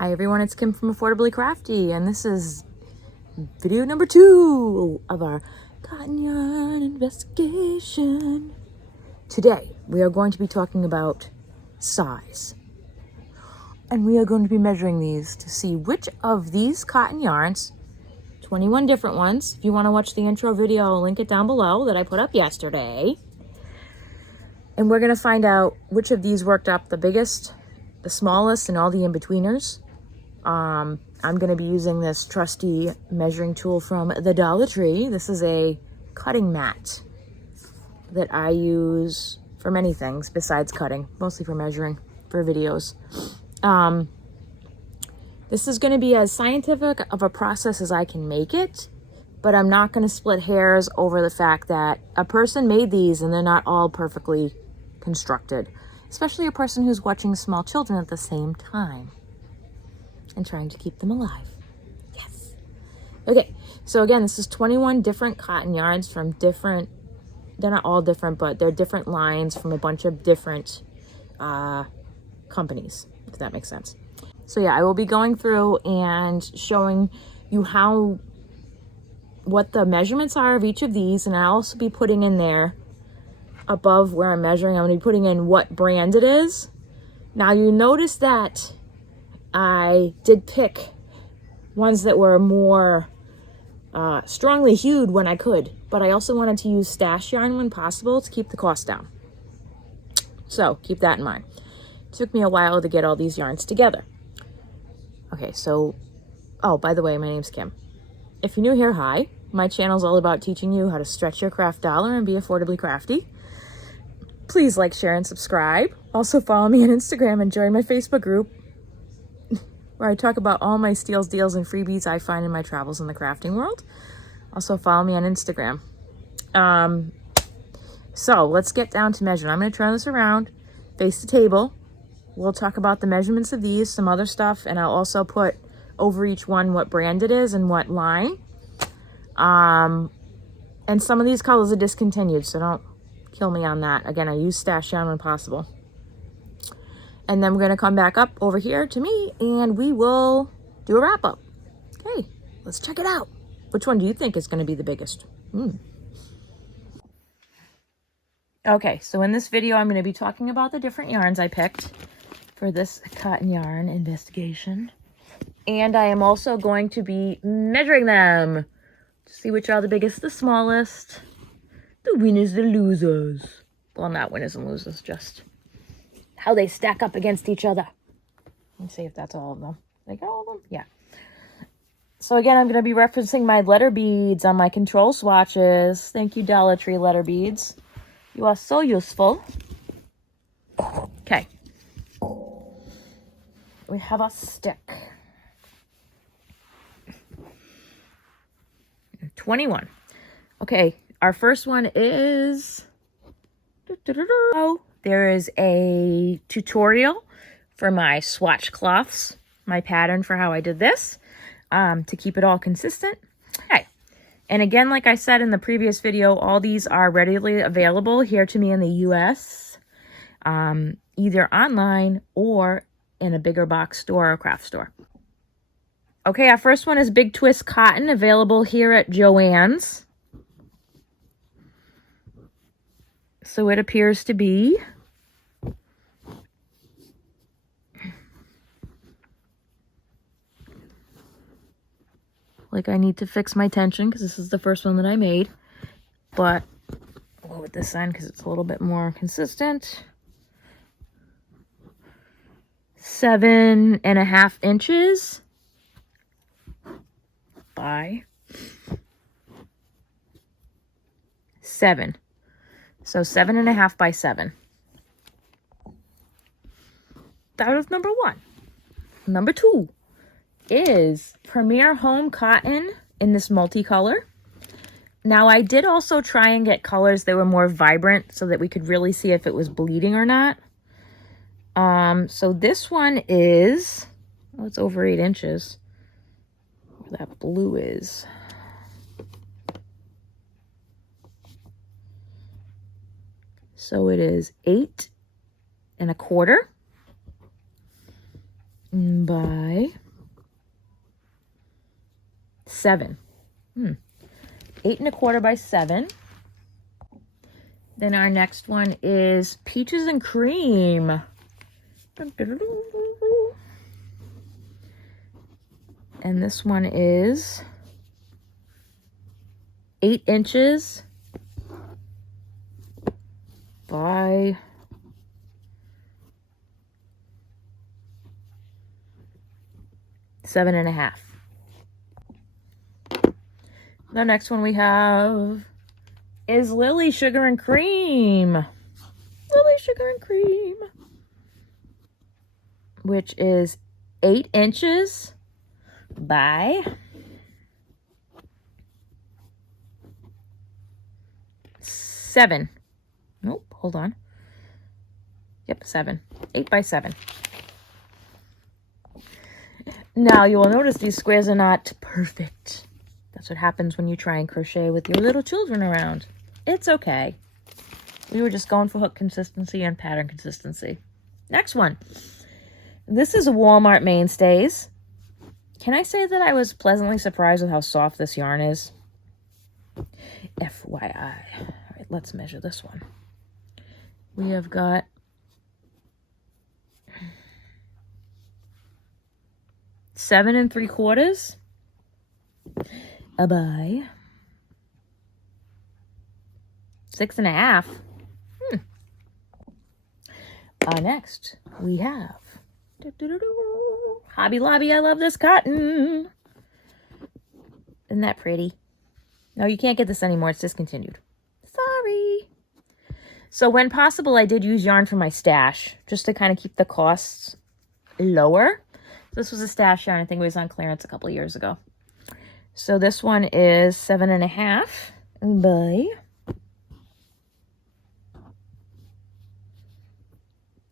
Hi everyone, it's Kim from Affordably Crafty, and this is video number 2 of our cotton yarn investigation. Today, we are going to be talking about size. And we are going to be measuring these to see which of these cotton yarns, 21 different ones. If you want to watch the intro video, I'll link it down below that I put up yesterday. And we're going to find out which of these worked up the biggest, the smallest, and all the in-betweeners. I'm going to be using this trusty measuring tool from the Dollar Tree. This is a cutting mat that I use for many things besides cutting, mostly for measuring for videos. This is going to be as scientific of a process as I can make it, but I'm not going to split hairs over the fact that a person made these and they're not all perfectly constructed, especially a person who's watching small children at the same time and trying to keep them alive. Yes. Okay, so again, this is 21 different cotton yarns from different, they're not all different, but they're different lines from a bunch of different companies, if that makes sense. So yeah, I will be going through and showing you what the measurements are of each of these, and I'll also be putting in there above where I'm measuring, I'm going to be putting in what brand it is. Now you notice that I did pick ones that were more strongly hued when I could, but I also wanted to use stash yarn when possible to keep the cost down. So keep that in mind. It took me a while to get all these yarns together. Okay, so, oh, by the way, my name's Kim. If you're new here, hi. My channel's all about teaching you how to stretch your craft dollar and be affordably crafty. Please like, share, and subscribe. Also follow me on Instagram and join my Facebook group, where I talk about all my steals, deals, and freebies I find in my travels in the crafting world. Also follow me on Instagram. So let's get down to measuring. I'm going to turn this around, face the table. We'll talk about the measurements of these, some other stuff, and I'll also put over each one what brand it is and what line. And some of these colors are discontinued, so don't kill me on that. Again, I use stash yarn when possible. And then we're going to come back up over here to me and we will do a wrap up. Okay, let's check it out. Which one do you think is going to be the biggest? Okay, so in this video, I'm going to be talking about the different yarns I picked for this cotton yarn investigation. And I am also going to be measuring them to see which are the biggest, the smallest, the winners, the losers. Well, not winners and losers, just how they stack up against each other. Let's see if that's all of them. Did I get all of them? Yeah. So again, I'm going to be referencing my letter beads on my control swatches. Thank you, Dollar Tree letter beads. You are so useful. Okay. We have a stick. 21. Okay, our first one is... Oh, there is a tutorial for my swatch cloths, my pattern for how I did this, to keep it all consistent. Okay, and again, like I said in the previous video, all these are readily available here to me in the US, either online or in a bigger box store or craft store. Okay, our first one is Big Twist Cotton, available here at Joann's. So it appears to be like I need to fix my tension because this is the first one that I made. But I'll go with this end because it's a little bit more consistent. 7.5 inches by 7. So 7.5 by 7. That was number 1. Number 2 is Premier Home Cotton in this multicolor. Now I did also try and get colors that were more vibrant so that we could really see if it was bleeding or not. So this one is, oh, it's over 8 inches. Where that blue is. So it is 8 1/4. by 7. 8 1/4 by 7. Then our next one is Peaches and Cream. And this one is 8 inches by 7.5. The next one we have is Lily Sugar and Cream. Lily Sugar and Cream. Which is 8 inches by 7. Nope, hold on. Yep, 7. 8 by 7. Now you will notice these squares are not perfect. That's what happens when you try and crochet with your little children around. It's okay. We were just going for hook consistency and pattern consistency. Next one. This is a Walmart Mainstays. Can I say that I was pleasantly surprised with how soft this yarn is? FYI. All right, let's measure this one. We have got 7 3/4 by 6.5. Next, we have Hobby Lobby. I love this cotton. Isn't that pretty? No, you can't get this anymore. It's discontinued. Sorry. So when possible, I did use yarn from my stash just to kind of keep the costs lower. This was a stash yarn. I think it was on clearance a couple of years ago. So this one is 7.5 by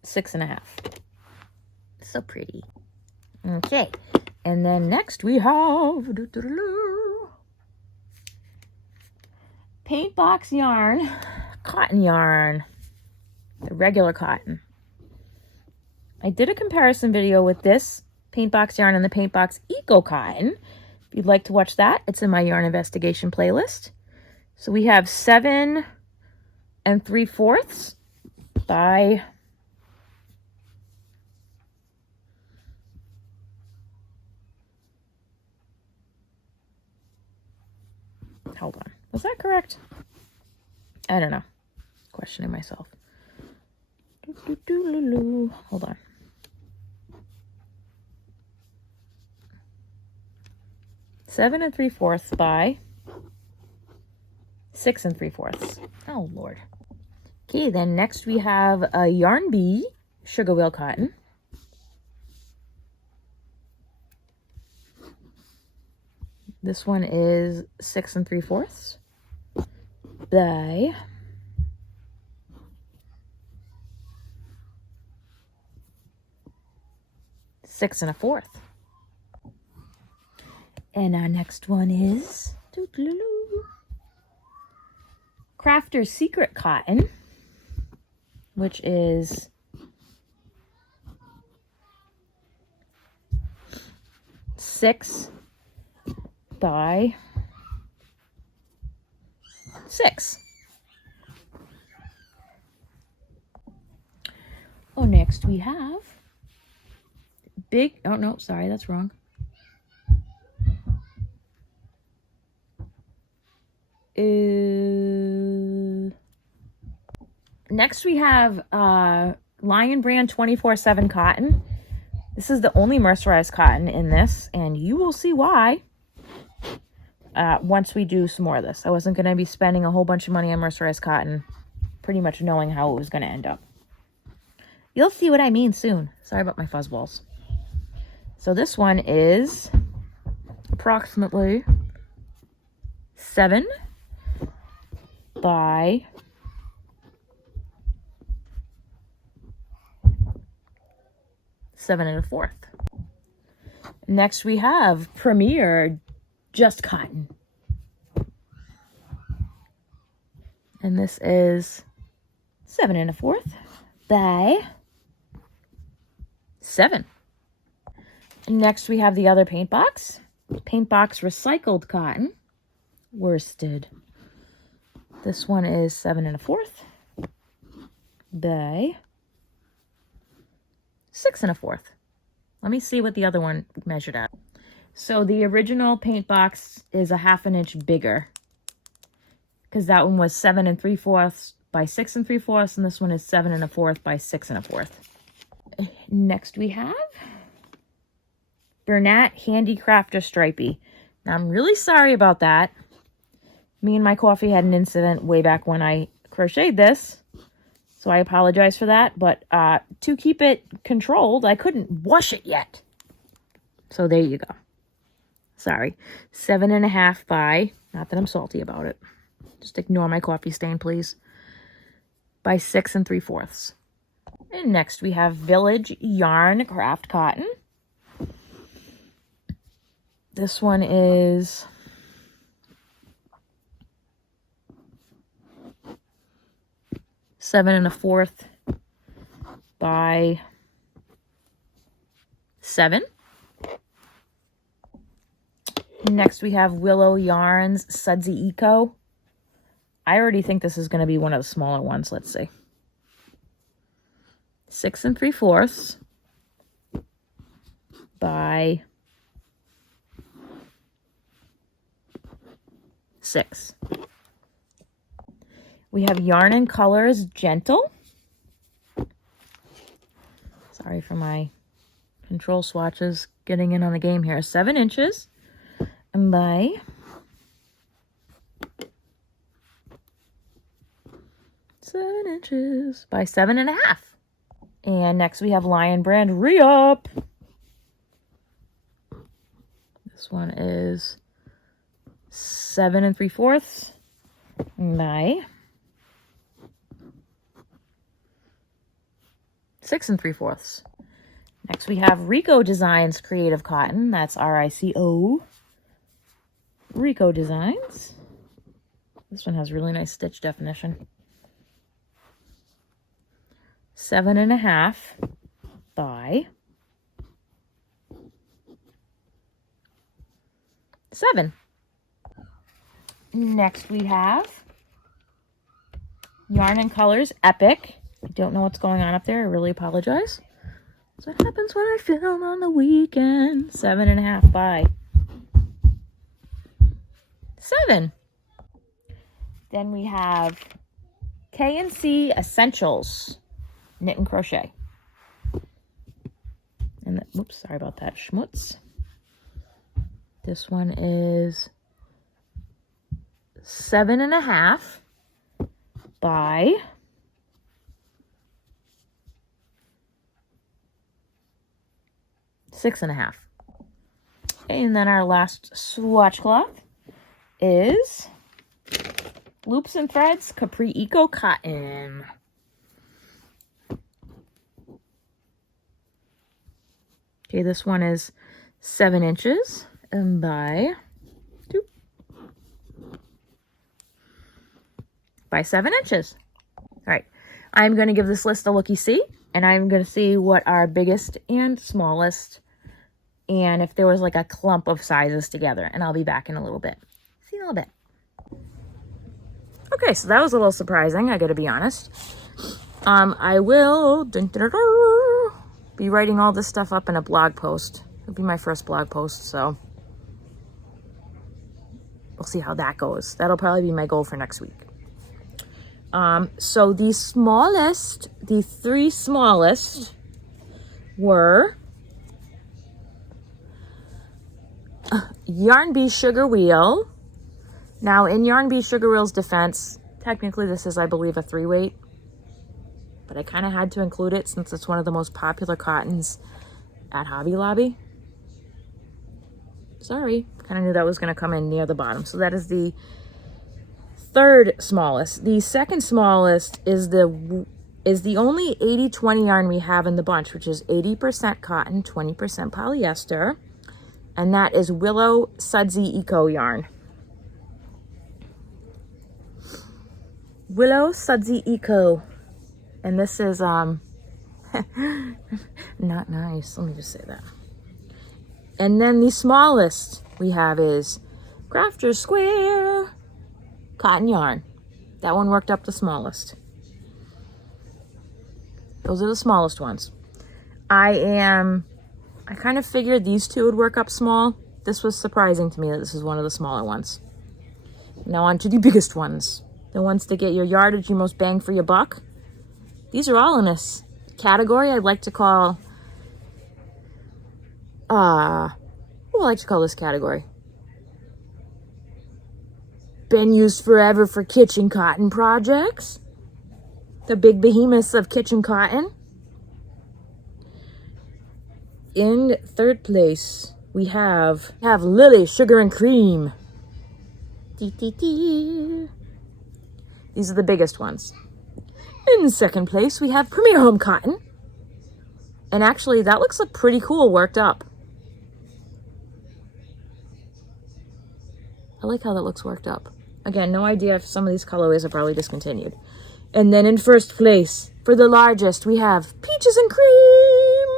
6.5. So pretty. Okay. And then next we have Paintbox Yarn, cotton yarn, the regular cotton. I did a comparison video with this Paintbox Yarn and the Paintbox Eco Cotton. If you'd like to watch that, it's in my yarn investigation playlist. So we have 7 3/4 by 8. Hold on. Was that correct? I don't know. Questioning myself. Hold on. Seven 3/4 by 6 3/4. Oh, Lord. Okay, then next we have a Yarn Bee Sugarwell cotton. This one is 6 3/4 by 6 1/4. And our next one is Crafter's Secret Cotton, which is 6 by 6. Oh, next we have big, oh no, sorry, that's wrong. Next we have Lion Brand 24/7 cotton. This is the only mercerized cotton in this, and you will see why once we do some more of this. I wasn't going to be spending a whole bunch of money on mercerized cotton, pretty much knowing how it was going to end up. You'll see what I mean soon. Sorry about my fuzzballs. So this one is approximately 7 by 7 1/4. Next we have Premier Just Cotton. And this is 7 1/4 by 7. Next, we have the other Paintbox. Paintbox recycled cotton, worsted. This one is 7 1/4 by 6 1/4. Let me see what the other one measured at. So the original Paintbox is a 1/2 inch bigger, because that one was 7 3/4 by 6 3/4, and this one is 7 1/4 by 6 1/4. Next we have Bernat Handicrafter Stripey. Now I'm really sorry about that. Me and my coffee had an incident way back when I crocheted this, so I apologize for that. But to keep it controlled, I couldn't wash it yet. So there you go. Sorry. 7 1/2 by, not that I'm salty about it, just ignore my coffee stain, please, by 6 3/4. And next we have Village Yarn Craft Cotton. This one is 7 1/4 by 7. Next we have Willow Yarns Sudsy Eco. I already think this is going to be one of the smaller ones. Let's see. 6 3/4 by 6. We have Yarn and Colors Gentle. Sorry for my control swatches getting in on the game here. 7 inches by 7 inches by 7 1/2. And next we have Lion Brand Reup. This one is 7 3/4 by 6 3/4. Next we have Rico Designs Creative Cotton. That's RICO. Rico Designs. This one has really nice stitch definition. 7 1/2 by 7. Next we have Yarn and Colors Epic. I don't know what's going on up there. I really apologize. That's what happens when I film on the weekend. 7 1/2 by 7. Then we have KnC Essentials Knit and Crochet. And oops, sorry about that, schmutz. This one is 7 1/2 by 6 1/2. And then our last swatch cloth is Loops and Threads Capri Eco Cotton. Okay, this one is 7 inches by 2 by 7 inches. All right, I'm going to give this list a looky-see, and I'm going to see what our biggest and smallest, and if there was like a clump of sizes together, and I'll be back in a little bit. See you in a little bit. Okay, so that was a little surprising, I got to be honest. I will be writing all this stuff up in a blog post. It'll be my first blog post, so we'll see how that goes. That'll probably be my goal for next week. So the smallest, the 3 smallest were Yarn Bee Sugar Wheel. Now in Yarn Bee Sugar Wheel's defense, technically this is, I believe, a 3-weight, but I kind of had to include it since it's one of the most popular cottons at Hobby Lobby. Sorry, kind of knew that was going to come in near the bottom. So that is the 3rd smallest. The 2nd smallest is the only 80-20 yarn we have in the bunch, which is 80% cotton, 20% polyester, and that is Willow Sudsy Eco Yarn. Willow Sudsy Eco. And this is not nice. Let me just say that. And then the smallest we have is Crafter's Square cotton yarn. That one worked up the smallest. Those are the smallest ones. I kind of figured these two would work up small. This was surprising to me that this is one of the smaller ones. Now on to the biggest ones. The ones that get your yardage, your most bang for your buck. These are all in a category I'd like to call, what do I like to call this category? Been used forever for kitchen cotton projects. The big behemoths of kitchen cotton. In third place, we have Lily Sugar and Cream. These are the biggest ones. In second place, we have Premier Home Cotton. And actually, that looks like pretty cool worked up. I like how that looks worked up. Again, no idea if some of these colorways are probably discontinued. And then in first place, for the largest, we have Peaches and Cream.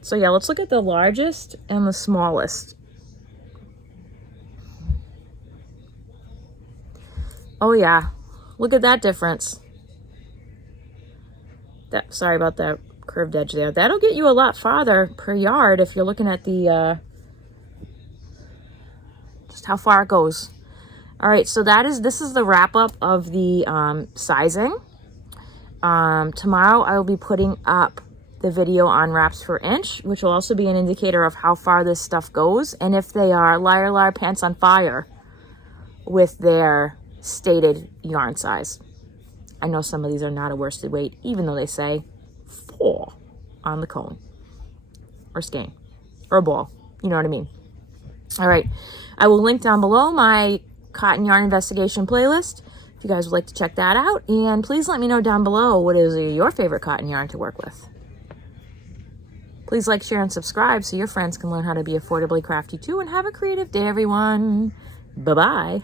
So yeah, let's look at the largest and the smallest. Oh yeah, look at that difference. Sorry about that curved edge there. That'll get you a lot farther per yard if you're looking at the, just how far it goes. All right, so this is the wrap up of the sizing. Tomorrow I will be putting up the video on wraps per inch, which will also be an indicator of how far this stuff goes and if they are liar pants on fire with their stated yarn size. I know some of these are not a worsted weight, even though they say 4 on the cone or skein or a ball. You know what I mean? All right, I will link down below my cotton yarn investigation playlist if you guys would like to check that out. And please let me know down below what is your favorite cotton yarn to work with. Please like, share, and subscribe so your friends can learn how to be affordably crafty too. And have a creative day, everyone. Bye-bye.